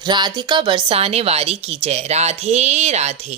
राधिका बरसाने वारी की जय। राधे राधे।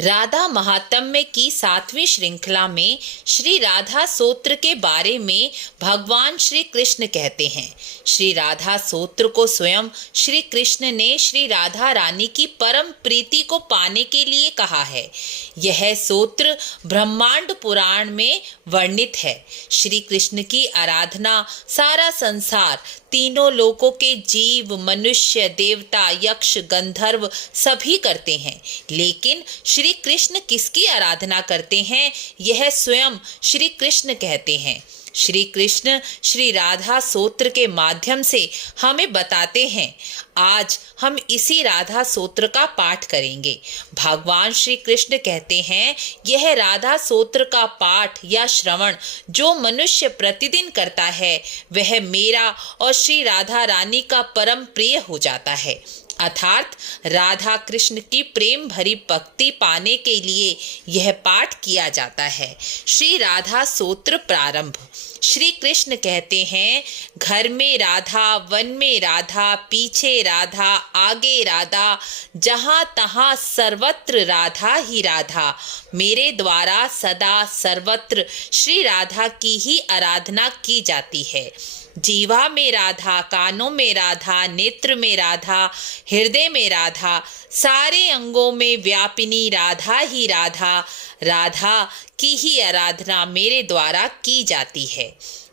राधा महात्म्य की 7वीं श्रृंखला में श्री राधा सूत्र के बारे में भगवान श्री कृष्ण कहते हैं। श्री राधा सूत्र को स्वयं श्री कृष्ण ने श्री राधा रानी की परम प्रीति को पाने के लिए कहा है। यह सूत्र ब्रह्मांड पुराण में वर्णित है। श्री कृष्ण की आराधना सारा संसार, तीनों लोकों के जीव, मनुष्य, देवता, यक्ष, गंधर्व सभी करते हैं। लेकिन श्री कृष्ण किसकी आराधना करते हैं, यह स्वयं श्री कृष्ण कहते हैं। श्री कृष्ण श्री राधा सूत्र के माध्यम से हमें बताते हैं। आज हम इसी राधा सूत्र का पाठ करेंगे। भगवान श्री कृष्ण कहते हैं, यह राधा सूत्र का पाठ या श्रवण जो मनुष्य प्रतिदिन करता है, वह मेरा और श्री राधा रानी का परम प्रिय हो जाता है। अर्थात राधा कृष्ण की प्रेम भरी भक्ति पाने के लिए यह पाठ किया जाता है। श्री राधा सूत्र प्रारंभ। श्री कृष्ण कहते हैं, घर में राधा, वन में राधा, पीछे राधा, आगे राधा, जहाँ तहाँ सर्वत्र राधा ही राधा। मेरे द्वारा सदा सर्वत्र श्री राधा की ही आराधना की जाती है। जीवा में राधा, कानों में राधा, नेत्र में राधा, हृदय में राधा, सारे अंगों में व्यापिनी राधा ही राधा। राधा की ही आराधना मेरे द्वारा की जाती है।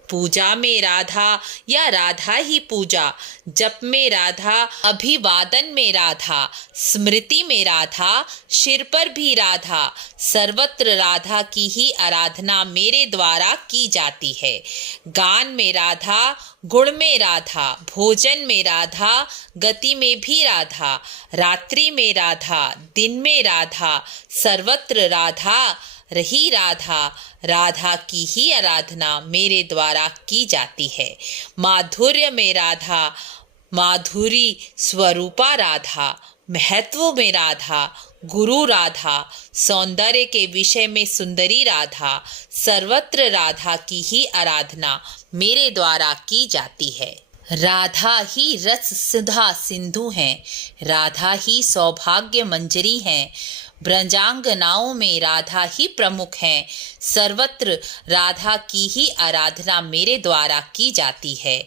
पूजा में राधा या राधा ही पूजा, जप में राधा, अभिवादन में राधा, स्मृति में राधा, सिर पर भी राधा, सर्वत्र राधा की ही आराधना मेरे द्वारा की जाती है। गान में राधा, गुण में राधा, भोजन में राधा, गति में भी राधा, रात्रि में राधा, दिन में राधा, सर्वत्र राधा रही राधा। राधा की ही आराधना मेरे द्वारा की जाती है। माधुर्य में राधा, माधुरी स्वरूपा राधा, महत्व में राधा, गुरु राधा, सौंदर्य के विषय में सुंदरी राधा, सर्वत्र राधा की ही आराधना मेरे द्वारा की जाती है। राधा ही रस सुधा सिंधु हैं, राधा ही सौभाग्य मंजरी हैं, ब्रजांगनाओं में राधा ही प्रमुख हैं। सर्वत्र राधा की ही आराधना मेरे द्वारा की जाती है।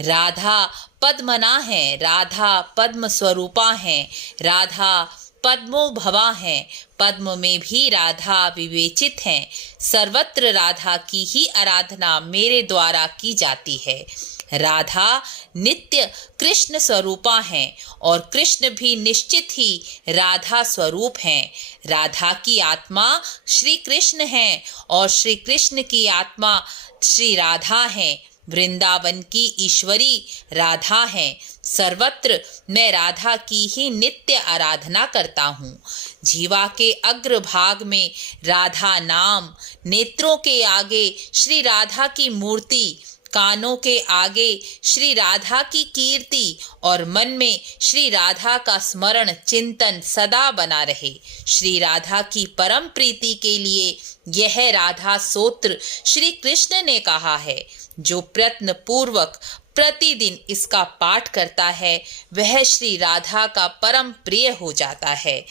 राधा पद्मना है, राधा पद्म स्वरूपा है, राधा पद्मोभवा है, पद्म में भी राधा विवेचित हैं। सर्वत्र राधा की ही आराधना मेरे द्वारा की जाती है। राधा नित्य कृष्ण स्वरूपा हैं और कृष्ण भी निश्चित ही राधा स्वरूप हैं। राधा की आत्मा श्री कृष्ण हैं और श्री कृष्ण की आत्मा श्री राधा हैं। वृंदावन की ईश्वरी राधा हैं। सर्वत्र मैं राधा की ही नित्य आराधना करता हूँ। जीवा के अग्रभाग में राधा नाम, नेत्रों के आगे श्री राधा की मूर्ति, कानों के आगे श्री राधा की कीर्ति और मन में श्री राधा का स्मरण चिंतन सदा बना रहे। श्री राधा की परम प्रीति के लिए यह राधा सूत्र श्री कृष्ण ने कहा है। जो प्रयत्न पूर्वक प्रतिदिन इसका पाठ करता है, वह श्री राधा का परम प्रिय हो जाता है।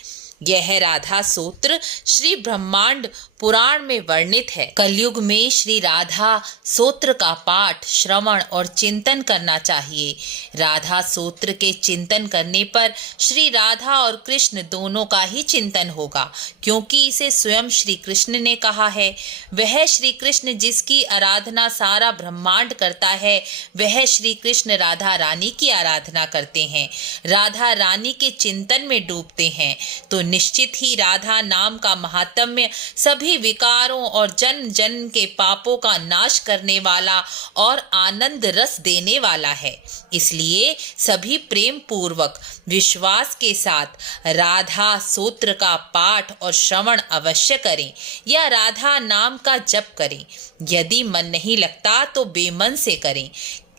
यह राधा सूत्र श्री ब्रह्मांड पुराण में वर्णित है। कलयुग में श्री राधा सूत्र का पाठ, श्रवण और चिंतन करना चाहिए। राधा सूत्र के चिंतन करने पर श्री राधा और कृष्ण दोनों का ही चिंतन होगा, क्योंकि इसे स्वयं श्री कृष्ण ने कहा है। वह श्री कृष्ण जिसकी आराधना सारा ब्रह्मांड करता है, वह श्री कृष्ण राधा रानी की आराधना करते हैं, राधा रानी के चिंतन में डूबते हैं। तो निश्चित ही राधा नाम का महात्म्य सभी विकारों और जन्म जन्म के पापों का नाश करने वाला और आनंद रस देने वाला है। इसलिए सभी प्रेम पूर्वक विश्वास के साथ राधा सूत्र का पाठ और श्रवण अवश्य करें या राधा नाम का जप करें। यदि मन नहीं लगता तो बेमन से करें,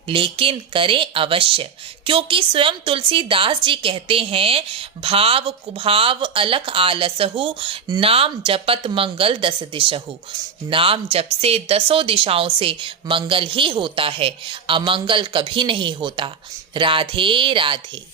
लेकिन करें अवश्य, क्योंकि स्वयं तुलसीदास जी कहते हैं, भाव कुभाव अलख आलसहु, नाम जपत मंगल दस दिशहु। नाम जप से 10 दिशाओं से मंगल ही होता है, अमंगल कभी नहीं होता। राधे राधे।